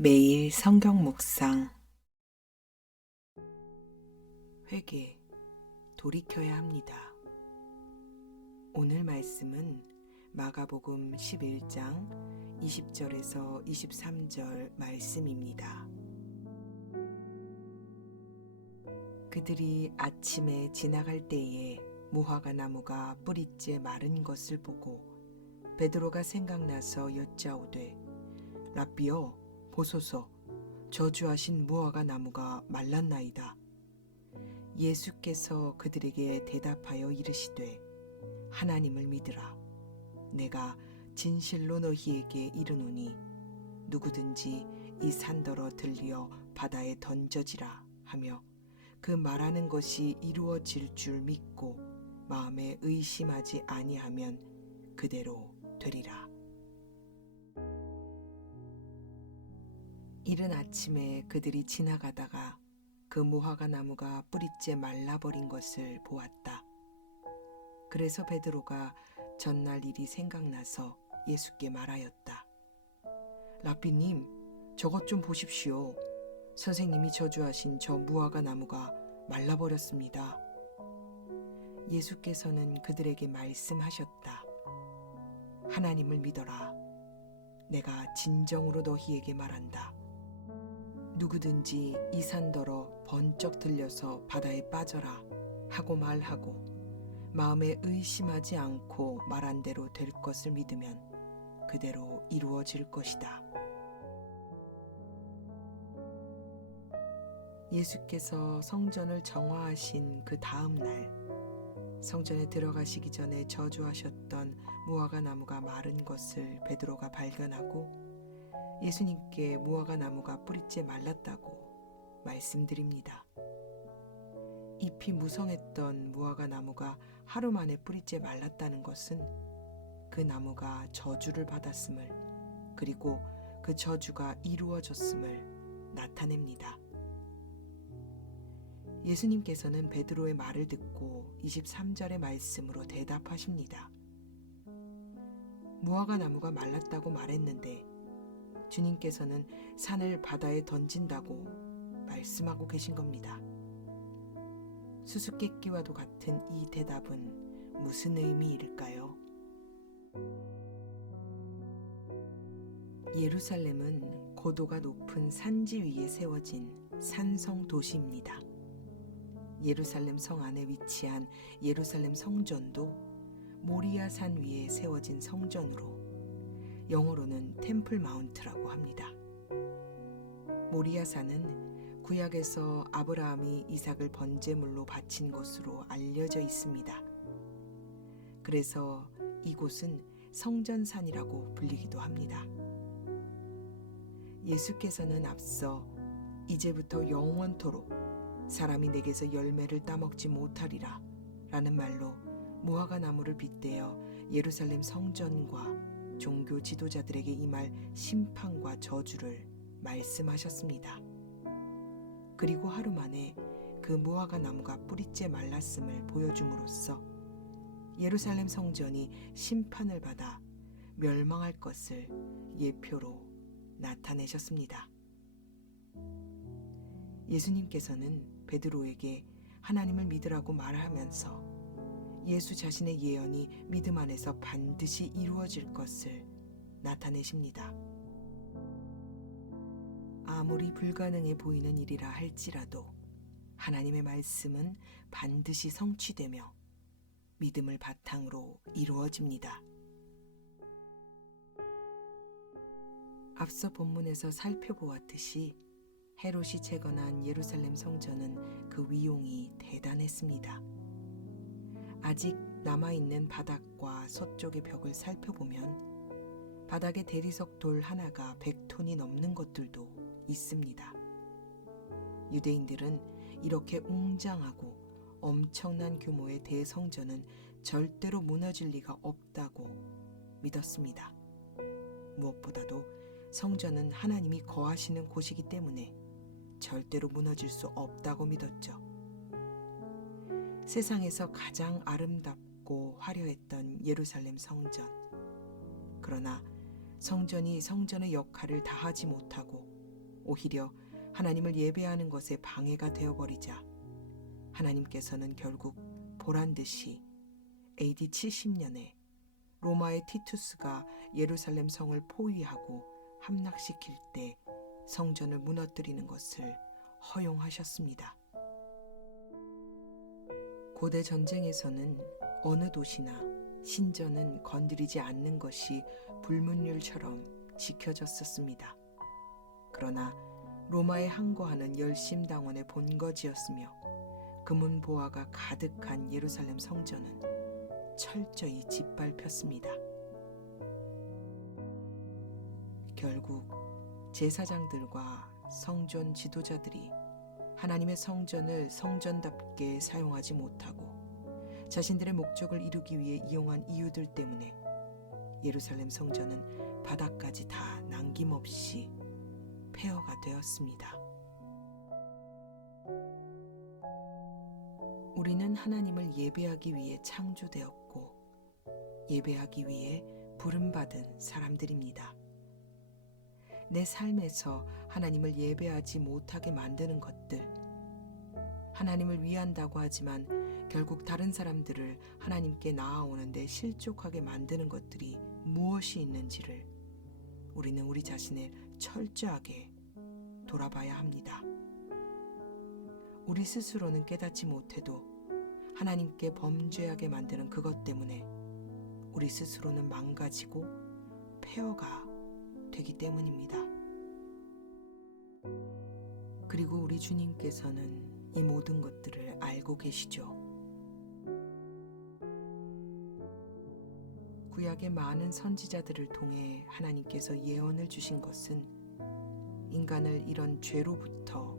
매일 성경 묵상. 회개, 돌이켜야 합니다. 오늘 말씀은 마가복음 11장 20절에서 23절 말씀입니다. 그들이 아침에 지나갈 때에 무화과 나무가 뿌리째 마른 것을 보고 베드로가 생각나서 여짜오되 랍비여 보소서, 저주하신 무화과 나무가 말랐나이다. 예수께서 그들에게 대답하여 이르시되 하나님을 믿으라. 내가 진실로 너희에게 이르노니 누구든지 이 산더러 들려 바다에 던져지라 하며 그 말하는 것이 이루어질 줄 믿고 마음에 의심하지 아니하면 그대로 되리라. 이른 아침에 그들이 지나가다가 그 무화과 나무가 뿌리째 말라버린 것을 보았다. 그래서 베드로가 전날 일이 생각나서 예수께 말하였다. 랍비님, 저것 좀 보십시오. 선생님이 저주하신 저 무화과 나무가 말라버렸습니다. 예수께서는 그들에게 말씀하셨다. 하나님을 믿어라. 내가 진정으로 너희에게 말한다. 누구든지 이 산더러 번쩍 들려서 바다에 빠져라 하고 말하고 마음에 의심하지 않고 말한 대로 될 것을 믿으면 그대로 이루어질 것이다. 예수께서 성전을 정화하신 그 다음 날 성전에 들어가시기 전에 저주하셨던 무화과 나무가 마른 것을 베드로가 발견하고 예수님께 무화과 나무가 뿌리째 말랐다고 말씀드립니다. 잎이 무성했던 무화과 나무가 하루 만에 뿌리째 말랐다는 것은 그 나무가 저주를 받았음을, 그리고 그 저주가 이루어졌음을 나타냅니다. 예수님께서는 베드로의 말을 듣고 23절의 말씀으로 대답하십니다. 무화과 나무가 말랐다고 말했는데 주님께서는 산을 바다에 던진다고 말씀하고 계신 겁니다. 수수께끼와도 같은 이 대답은 무슨 의미일까요? 예루살렘은 고도가 높은 산지 위에 세워진 산성 도시입니다. 예루살렘 성 안에 위치한 예루살렘 성전도 모리아 산 위에 세워진 성전으로 영어로는 템플 마운트라고 합니다. 모리아 산은 구약에서 아브라함이 이삭을 번제물로 바친 곳으로 알려져 있습니다. 그래서 이곳은 성전산이라고 불리기도 합니다. 예수께서는 앞서 이제부터 영원토록 사람이 내게서 열매를 따먹지 못하리라 라는 말로 무화과 나무를 빗대어 예루살렘 성전과 종교 지도자들에게 임할 심판과 저주를 말씀하셨습니다. 그리고 하루 만에 그 무화과 나무가 뿌리째 말랐음을 보여줌으로써 예루살렘 성전이 심판을 받아 멸망할 것을 예표로 나타내셨습니다. 예수님께서는 베드로에게 하나님을 믿으라고 말하면서 예수 자신의 예언이 믿음 안에서 반드시 이루어질 것을 나타내십니다. 아무리 불가능해 보이는 일이라 할지라도 하나님의 말씀은 반드시 성취되며 믿음을 바탕으로 이루어집니다. 앞서 본문에서 살펴보았듯이 헤롯이 재건한 예루살렘 성전은 그 위용이 대단했습니다. 아직 남아있는 바닥과 서쪽의 벽을 살펴보면 바닥에 대리석 돌 하나가 100톤이 넘는 것들도 있습니다. 유대인들은 이렇게 웅장하고 엄청난 규모의 대성전은 절대로 무너질 리가 없다고 믿었습니다. 무엇보다도 성전은 하나님이 거하시는 곳이기 때문에 절대로 무너질 수 없다고 믿었죠. 세상에서 가장 아름답고 화려했던 예루살렘 성전. 그러나 성전이 성전의 역할을 다하지 못하고 오히려 하나님을 예배하는 것에 방해가 되어버리자 하나님께서는 결국 보란듯이 AD 70년에 로마의 티투스가 예루살렘 성을 포위하고 함락시킬 때 성전을 무너뜨리는 것을 허용하셨습니다. 고대 전쟁에서는 어느 도시나 신전은 건드리지 않는 것이 불문율처럼 지켜졌었습니다. 그러나 로마에 항거하는 열심당원의 본거지였으며 금은보화가 가득한 예루살렘 성전은 철저히 짓밟혔습니다. 결국 제사장들과 성전 지도자들이 하나님의 성전을 성전답게 사용하지 못하고 자신들의 목적을 이루기 위해 이용한 이유들 때문에 예루살렘 성전은 바닥까지 다 남김없이 폐허가 되었습니다. 우리는 하나님을 예배하기 위해 창조되었고 예배하기 위해 부름받은 사람들입니다. 내 삶에서 하나님을 예배하지 못하게 만드는 것들, 하나님을 위한다고 하지만 결국 다른 사람들을 하나님께 나아오는데 실족하게 만드는 것들이 무엇이 있는지를 우리는 우리 자신을 철저하게 돌아봐야 합니다. 우리 스스로는 깨닫지 못해도 하나님께 범죄하게 만드는 그것 때문에 우리 스스로는 망가지고 폐허가 되기 때문입니다. 그리고 우리 주님께서는 이 모든 것들을 알고 계시죠. 구약의 많은 선지자들을 통해 하나님께서 예언을 주신 것은 인간을 이런 죄로부터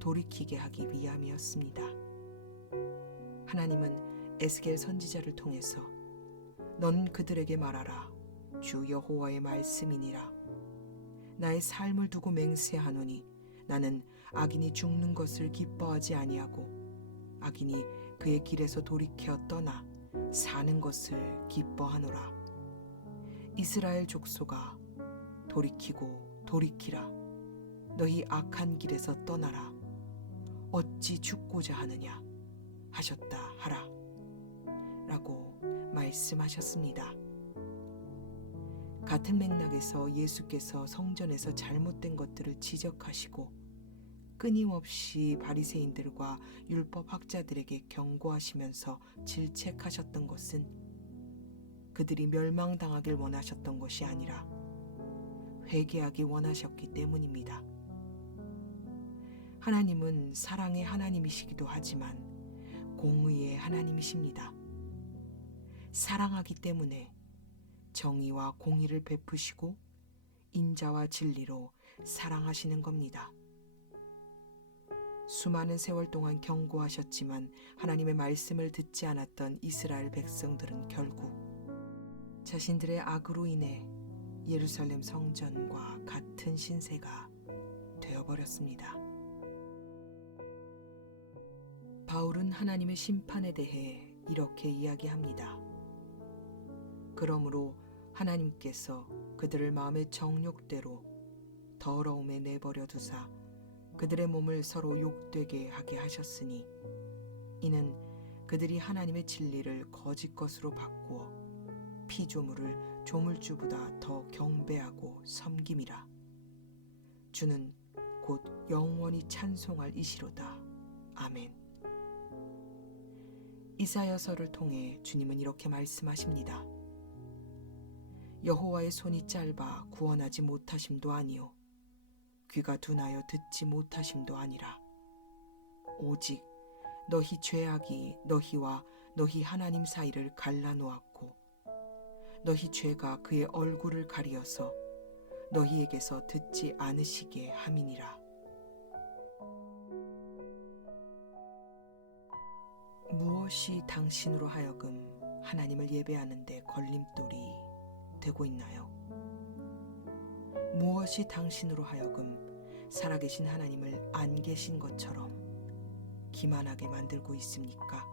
돌이키게 하기 위함이었습니다. 하나님은 에스겔 선지자를 통해서 너는 그들에게 말하라. 주 여호와의 말씀이니라. 나의 삶을 두고 맹세하노니 나는 악인이 죽는 것을 기뻐하지 아니하고 악인이 그의 길에서 돌이켜 떠나 사는 것을 기뻐하노라. 이스라엘 족속아 돌이키고 돌이키라. 너희 악한 길에서 떠나라. 어찌 죽고자 하느냐 하셨다 하라 라고 말씀하셨습니다. 같은 맥락에서 예수께서 성전에서 잘못된 것들을 지적하시고 끊임없이 바리새인들과 율법학자들에게 경고하시면서 질책하셨던 것은 그들이 멸망당하길 원하셨던 것이 아니라 회개하기 원하셨기 때문입니다. 하나님은 사랑의 하나님이시기도 하지만 공의의 하나님이십니다. 사랑하기 때문에 정의와 공의를 베푸시고 인자와 진리로 사랑하시는 겁니다. 수많은 세월 동안 경고하셨지만 하나님의 말씀을 듣지 않았던 이스라엘 백성들은 결국 자신들의 악으로 인해 예루살렘 성전과 같은 신세가 되어버렸습니다. 바울은 하나님의 심판에 대해 이렇게 이야기합니다. 그러므로 하나님께서 그들을 마음의 정욕대로 더러움에 내버려 두사 그들의 몸을 서로 욕되게 하게 하셨으니 이는 그들이 하나님의 진리를 거짓 것으로 바꾸어 피조물을 조물주보다 더 경배하고 섬김이라. 주는 곧 영원히 찬송할 이시로다. 아멘. 이사야서를 통해 주님은 이렇게 말씀하십니다. 여호와의 손이 짧아 구원하지 못하심도 아니요 귀가 둔하여 듣지 못하심도 아니라 오직 너희 죄악이 너희와 너희 하나님 사이를 갈라놓았고 너희 죄가 그의 얼굴을 가리어서 너희에게서 듣지 않으시게 함이니라. 무엇이 당신으로 하여금 하나님을 예배하는 데 걸림돌이 되고 있나요? 무엇이 당신으로 하여금 살아계신 하나님을 안 계신 것처럼 기만하게 만들고 있습니까?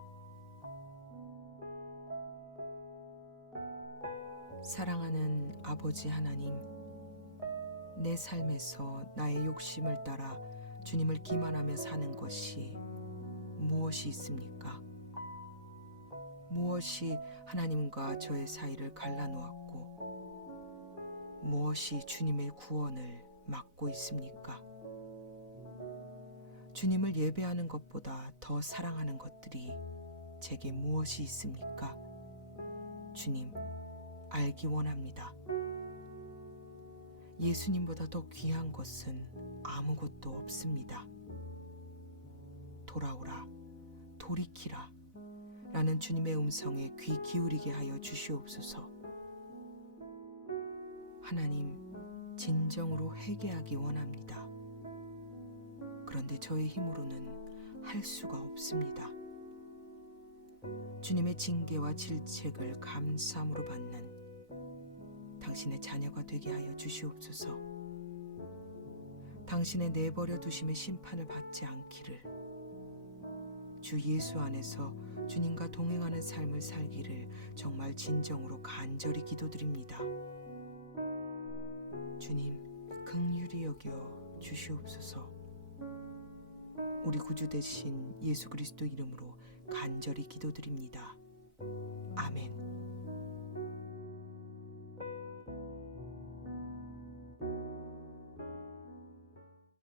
사랑하는 아버지 하나님, 내 삶에서 나의 욕심을 따라 주님을 기만하며 사는 것이 무엇이 있습니까? 무엇이 하나님과 저의 사이를 갈라놓았고 무엇이 주님의 구원을 막고 있습니까? 주님을 예배하는 것보다 더 사랑하는 것들이 제게 무엇이 있습니까? 주님, 알기 원합니다. 예수님보다 더 귀한 것은 아무것도 없습니다. 돌아오라, 돌이키라 라는 주님의 음성에 귀 기울이게 하여 주시옵소서. 하나님, 진정으로 회개하기 원합니다. 그런데 저의 힘으로는 할 수가 없습니다. 주님의 징계와 질책을 감사함으로 받는 당신의 자녀가 되게 하여 주시옵소서. 당신의 내버려 두심의 심판을 받지 않기를, 주 예수 안에서 주님과 동행하는 삶을 살기를 정말 진정으로 간절히 기도드립니다. 주님, 긍휼히 여겨 주시옵소서. 우리 구주 되신 예수 그리스도 이름으로 간절히 기도드립니다.